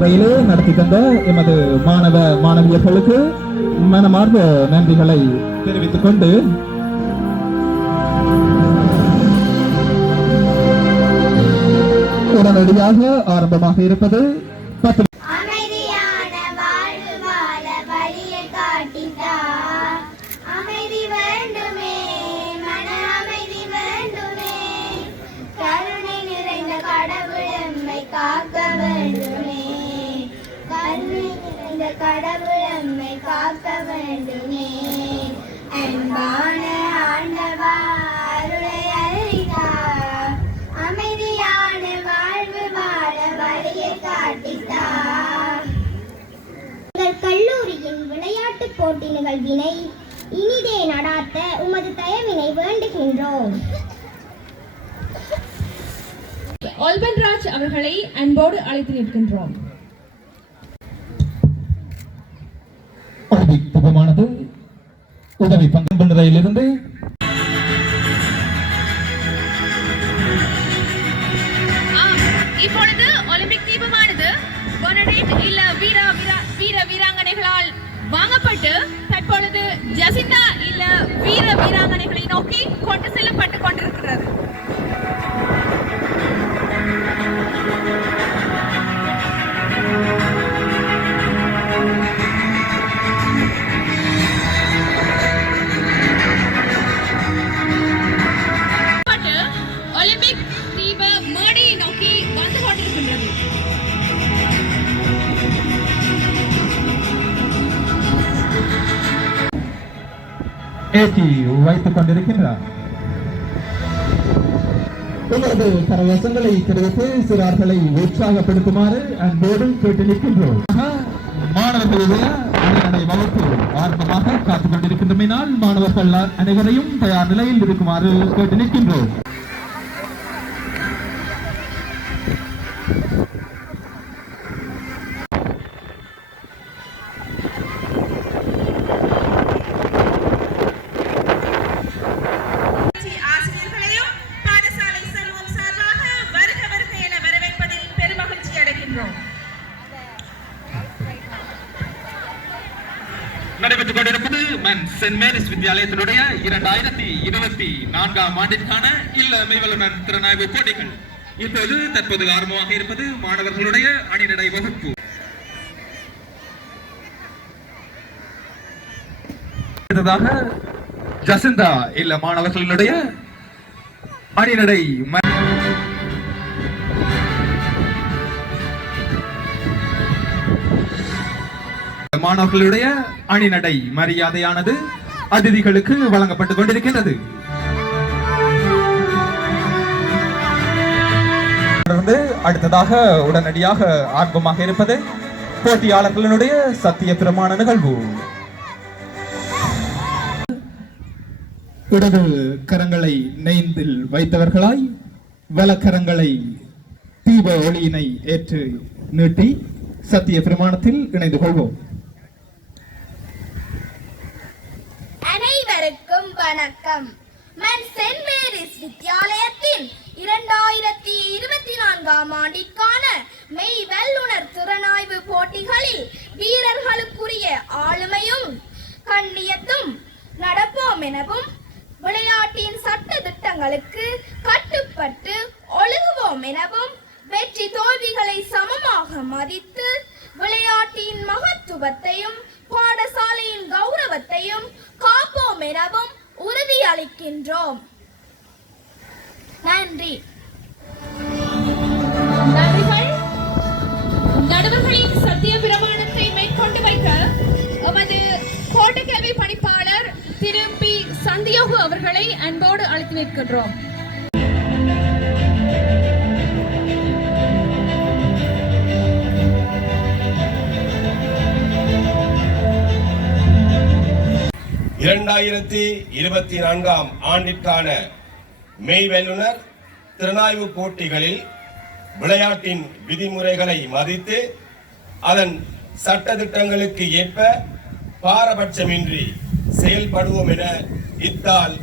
முறையிலே நடத்தி தந்த எமது மாணவ மாணவியர்களுக்கு மனமார்ந்த நன்றிகளை தெரிவித்துக் கொண்டு உடனடியாக ஆரம்பமாக இருப்பது பத்து போட்டி நிகழ்வினை இனிதே நடாத்த உமது தயவினை வேண்டுகின்றோம். ஆல்பன் ராஜ் அவர்களை அன்போடு அழைத்து நிற்கின்றோம். உதவி பங்கு நிலையிலிருந்து ஏற்றி வைத்துக் கொண்டிருக்கின்றார் உங்களது கரவசங்களை தெரிவித்து சிறார்களை உற்சாகப்படுத்துமாறு அன்போடு கேட்டு நிற்கின்றோம் ஆக, மாணவர்களுடைய அணியணை வகுப்பு ஆர்வமாக காத்துக் கொண்டிருக்கின்றமையினால் மாணவர்கள் அனைவரையும் தயார் நிலையில் இருக்குமாறு கேட்டு நிற்கின்றோம் சென்ட் மேரிஸ் வித்யாலயத்தினுடைய இரண்டாயிரத்தி இருபத்தி நான்காம் ஆண்டிற்கான இல்ல மெய்வல்லுநர் திறனாய்வு போட்டிகள். இப்போது தற்போது ஆரம்பமாக இருப்பது மாணவர்களுடைய அணிநடை வகுப்பு. அடுத்ததாக ஜசிந்தா இல்ல மாணவர்களுடைய அணிநடை மாணவர்களுடைய அணிநடை மரியாதையானது அதிதிகளுக்கு வழங்கப்பட்டுக் கொண்டிருக்கின்றது. தொடர்ந்து அடுத்ததாக உடனடியாக ஆர்வமாக இருப்பது போட்டியாளர்களுடைய சத்திய பிரமாண நிகழ்வு. இடது கரங்களை நெய்ந்தில் வைத்தவர்களாய் வலக்கரங்களை தீப ஒளியினை ஏற்று நீட்டி சத்திய பிரமாணத்தில் இணைந்து கொள்வோம். அனைவருக்கும் வணக்கம். மன் சென்ட் மேரிஸ் வித்யாலயத்தின் இரண்டாயிரத்தி இருபத்தி நான்காம் ஆண்டிற்கான மெய் வல்லுனர் திறனாய்வு போட்டிகளில் வீரர்களுக்குரிய ஆளுமையும் கண்ணியத்தும் நடப்போம் எனவும் விளையாட்டின் சட்ட திட்டங்களுக்கு கட்டுப்பட்டு ஒழுகுவோம் எனவும் வெற்றி தோல்விகளை சமமாக மதித்து விளையாட்டின் மகத்துவத்தையும் பாடசாலையின் கௌரவத்தையும் காப்போம் எனவும் உறுதியளிக்கின்றோம் நன்றி. நடுவர்களின் சத்திய பிரமாணத்தை மேற்கொண்டு வைக்க எமது கோட்டக்கல்வி பணிப்பாளர் திரு பி. சந்தியோகு அவர்களை அன்போடு அழைத்து நிற்கின்றோம். இரண்டாயிரத்தி இருபத்தி நான்காம் ஆண்டிற்கான மெய் வல்லுநர் திறனாய்வு போட்டிகளில் விளையாட்டின் விதிமுறைகளை மதித்து அதன் சட்டதிட்டங்களுக்கு ஏற்ப பாரபட்சமின்றி செயல்படுவோம் என இத்தால்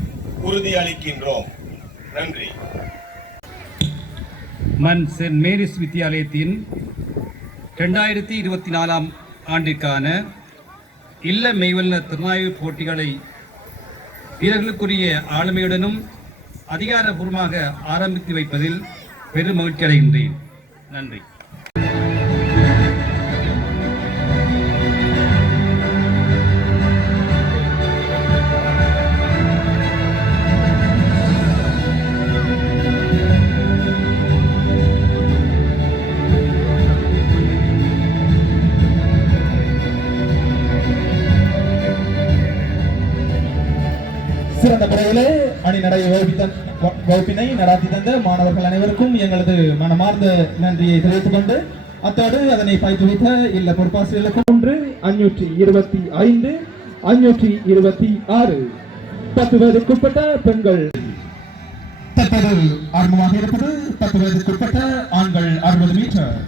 உறுதியளிக்கின்றோம். நன்றி. மன் சென்ட் மேரிஸ் வித்தியாலயத்தின் ரெண்டாயிரத்தி இருபத்தி நாலாம் ஆண்டிற்கான இல்ல மெய்வல்ல திறனாய்வு போட்டிகளை வீரர்களுக்குரிய ஆளுமையுடனும் அதிகாரபூர்வமாக ஆரம்பித்து வைப்பதில் பெரும் மகிழ்ச்சி அடைகின்றேன் நன்றி. சிறந்த அணி நடை வகுப்பித்த- வகுப்பினை நடாத்தி தந்த மாணவர்கள் அனைவருக்கும் எங்களது மனமார்ந்த நன்றியை தெரிவித்துக் கொண்டு அத்தோடு அதனை பயிற்றுவித்த இல்ல பொறுப்பாசிரியர்களுக்கு ஒன்று அஞ்சூற்றி இருபத்தி ஐந்து அஞ்சூற்றி இருபத்தி ஆறு. பத்து வயதுக்குட்பட்ட பெண்கள். தற்போது ஆரம்பமாக இருப்பது பத்து வயதுக்குட்பட்ட ஆண்கள் அறுபது மீட்டர்.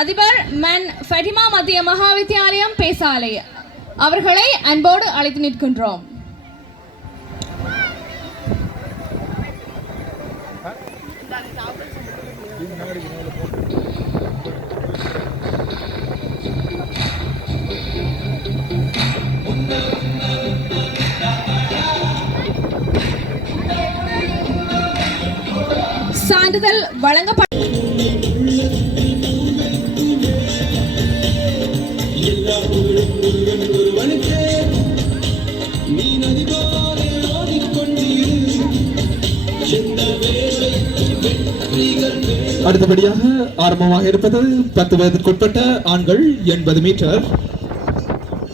அதிபர் மன் ஃபரிமா மத்திய மகா வித்தியாலயம் பேசாலை. அவர்களை அன்போடு அழைத்து நிற்கின்றோம். சான்றிதழ் வழங்கப்பட்ட அடுத்தபடியாக ஆரம்பமாக இருப்பது பத்து வயதிற்குட்பட்ட ஆண்கள் எண்பது மீட்டர்.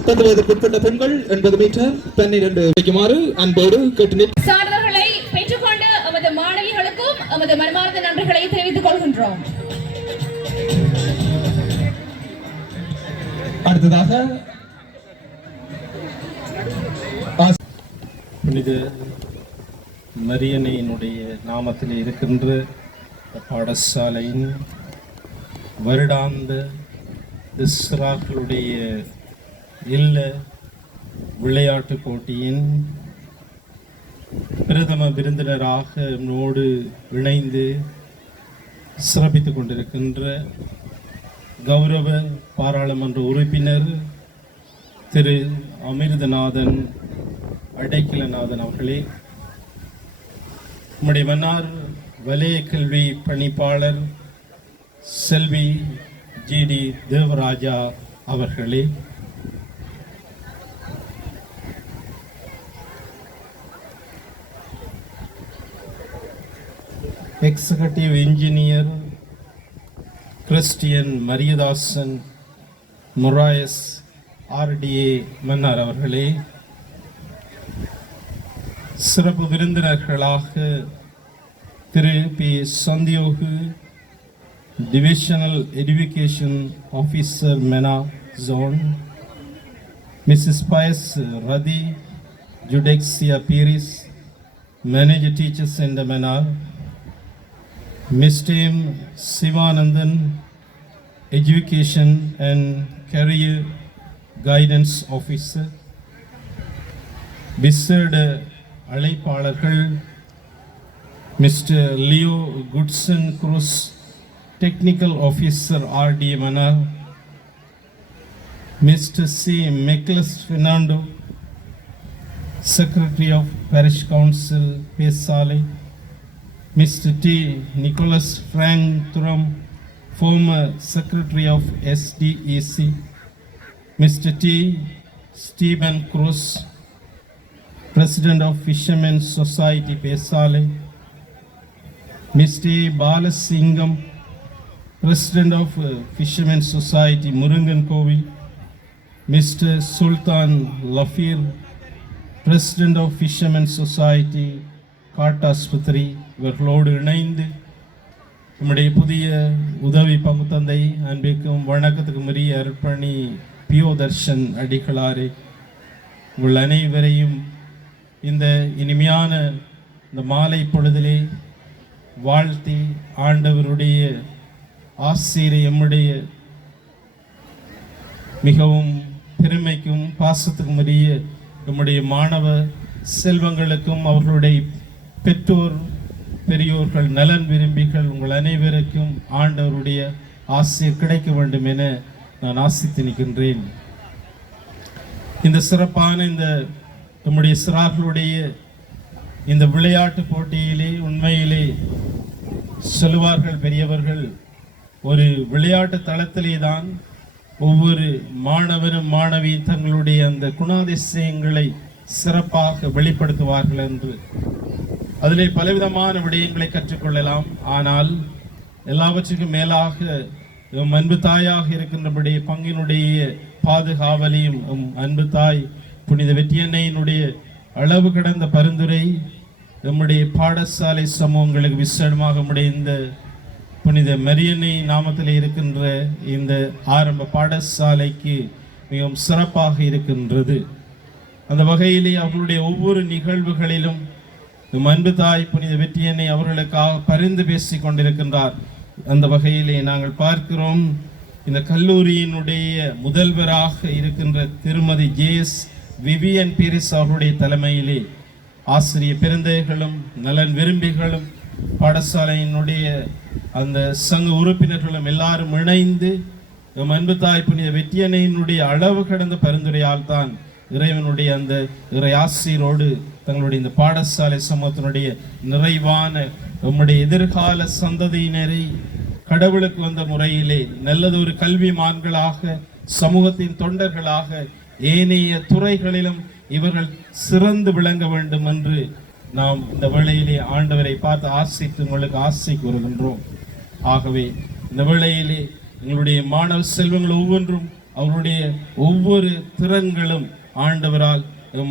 பத்து வயதிற்குட்பட்ட பெண்கள் எண்பது மீட்டர். பன்னிரண்டு வைக்குமாறு அன்போடு கேட்டு சான்றிதழ்களை பெற்றுக்கொண்டு எமது மாணவிகளுக்கும் எமது மனமார்ந்த நன்றிகளை தெரிவித்துக் கொள்கின்றோம். அடுத்ததாக புனித மரியணையினுடைய நாமத்தில் இருக்கின்ற இந்த பாடசாலையின் வருடாந்த இஸ்ராக்களுடைய இல்ல விளையாட்டு போட்டியின் பிரதம விருந்தினராக நோடு இணைந்து சிறப்பித்துக் கொண்டிருக்கின்ற கௌரவ பாராளுமன்ற உறுப்பினர் திரு அமிர்தநாதன் அடைக்கலநாதன் அவர்களே நம்முடைய மன்னார் வலய கல்வி பணிப்பாளர் செல்வி ஜிடி தேவராஜா அவர்களே. Executive engineer Christian Mariyathasan Moraes RDA Mannar அவர்களே. சிறப்பு விருந்தினர்களாக திரு P Santhiyogu divisional education officer மெனா zone Mrs Paes Rati ஜுடெக்ஸியா Peiris manager teacher centre மெனா Mr. Sivanandan, Education and Career Guidance Officer. விசேட அழைப்பாளர்கள் Mr. Leo Goodson Cruz, Technical Officer RD Manal, Mr. C. Michael Fernando, Secretary of Parish Council Pesale, Mr. T. Nicholas Frank Thuram, former Secretary of SDEC, Mr. T. Stephen Cruz, President of Fishermen's Society Pesale, mister Balasingam president of fisherman society Murungan கோவில் mister Sultan Lafeer president of fisherman society Kattaspathiri இவர்களோடு இணைந்து நம்முடைய புதிய உதவி பங்கு தந்தை அன்பிற்கும் வணக்கத்துக்கும் உரிய அர்ப்பணி பியோதர்ஷன் அடிகளாரே உங்கள் அனைவரையும் இந்த இனிமையான இந்த மாலை பொழுதிலே வாழ்த்தி ஆண்டவருடைய ஆசிரியர் மிகவும் பெருமைக்கும் பாசத்துக்கும் உரிய நம்முடைய மாணவ செல்வங்களுக்கும் அவர்களுடைய பெற்றோர் பெரியோர்கள் நலன் விரும்பிகள் உங்கள் அனைவருக்கும் ஆண்டவருடைய ஆசிரியர் கிடைக்க வேண்டும் என நான் ஆசித்து நிற்கின்றேன். இந்த சிறப்பான இந்த நம்முடைய சிறார்களுடைய இந்த விளையாட்டு போட்டியிலே உண்மையிலே சொல்லுவார்கள் பெரியவர்கள் ஒரு விளையாட்டு தளத்திலே தான் ஒவ்வொரு மாணவனும் மாணவியும் தங்களுடைய அந்த குணாதிசயங்களை சிறப்பாக வெளிப்படுத்துவார்கள் என்று. அதிலே பலவிதமான விடயங்களை கற்றுக்கொள்ளலாம். ஆனால் எல்லாவற்றுக்கும் மேலாக அன்பு தாயாக இருக்கின்றபடி பங்கினுடைய பாதுகாவலையும் உம் அன்பு தாய் புனித வெற்றியன்னையினுடைய அளவு கடந்த பரிந்துரை நம்முடைய பாடசாலை சமூகங்களுக்கு விசேடமாக முடிந்த இந்த புனித மரியனை நாமத்தில் இருக்கின்ற இந்த ஆரம்ப பாடசாலைக்கு மிகவும் சிறப்பாக இருக்கின்றது. அந்த வகையிலே அவர்களுடைய ஒவ்வொரு நிகழ்வுகளிலும் அன்பு தாய் புனித வெற்றியனை அவர்களுக்காக பரிந்து பேசி கொண்டிருக்கின்றார். அந்த வகையிலே நாங்கள் பார்க்கிறோம் இந்த கல்லூரியினுடைய முதல்வராக இருக்கின்ற திருமதி ஜேஎஸ் விவியன் பீரிஸ் அவர்களுடைய தலைமையிலே ஆசிரியர் பெருந்தைகளும் நலன் விரும்பிகளும் பாடசாலையினுடைய அந்த சங்க உறுப்பினர்களும் எல்லாரும் இணைந்து எம் அன்பு தாய் புனித வெற்றியனையினுடைய அளவு கடந்த பரிந்துரையால் தான் இறைவனுடைய அந்த இறை ஆசிரியரோடு தங்களுடைய இந்த பாடசாலை சமூகத்தினுடைய நிறைவான நம்முடைய எதிர்கால சந்ததியினரை கடவுளுக்கு வந்த முறையிலே நல்லதொரு கல்விமான்களாக சமூகத்தின் தொண்டர்களாக ஏனைய துறைகளிலும் இவர்கள் சிறந்து விளங்க வேண்டும் என்று நாம் இந்த வேளையிலே ஆண்டவரை பார்த்து ஆசைத்து உங்களுக்கு ஆசை கூறுகின்றோம். ஆகவே இந்த வேளையிலே எங்களுடைய மாணவ செல்வங்கள் ஒவ்வொன்றும் அவருடைய ஒவ்வொரு திறன்களும் ஆண்டவரால்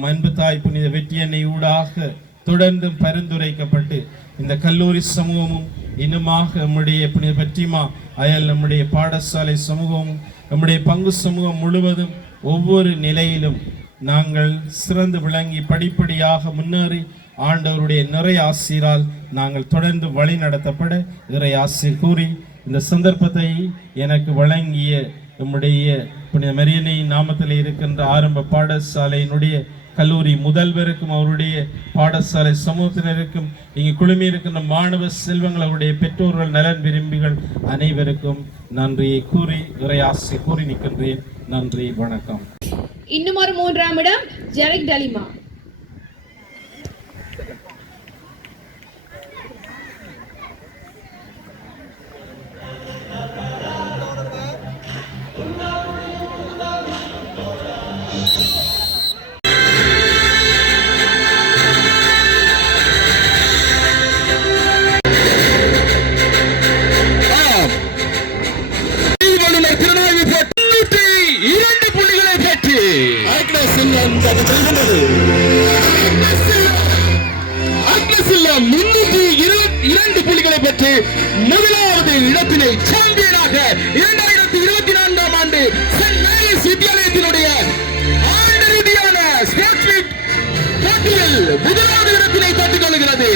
அன்பு தாய் புனித வெற்றியன்னை ஊடாக தொடர்ந்தும் பரிந்துரைக்கப்பட்டு இந்த கல்லூரி சமூகமும் இன்னுமாக நம்முடைய புனித பற்றிமா அயல் நம்முடைய பாடசாலை சமூகமும் நம்முடைய பங்கு சமூகம் முழுவதும் ஒவ்வொரு நிலையிலும் நாங்கள் சிறந்து விளங்கி படிப்படியாக முன்னேறி ஆண்டவருடைய நிறை ஆசிரால் நாங்கள் தொடர்ந்து வழி நடத்தப்பட இறை ஆசிர் கூறி இந்த சந்தர்ப்பத்தை எனக்கு வழங்கிய நம்முடைய புனித மரியனை நாமத்தில் இருக்கின்ற ஆரம்ப பாடசாலையினுடைய கல்லூரி முதல்வருக்கும் அவருடைய பாடசாலை சமூகத்தினருக்கும் இங்கு குழுமி மாணவ செல்வங்கள் அவருடைய பெற்றோர்கள் நலன் விரும்பிகள் அனைவருக்கும் நன்றியை கூறி இறையாசி கூறி நிற்கின்றேன். நன்றி வணக்கம். இன்னும் ஒரு மூன்றாம் இடம் ஜெரிக் டலிமா. இரண்டு புள்ளிகளை பெற்று முதலாவது இடத்தினை சாம்பியனாக இரண்டாயிரத்தி இருபத்தி நான்காம் ஆண்டு சென்ட் மேரிஸ் வித்தியாலயத்தினுடைய ஆண்டு ரீதியான ஸ்போர்ட்ஸ் போட்டியில் முதலாவது இடத்தினை தட்டிக் கொள்கிறது.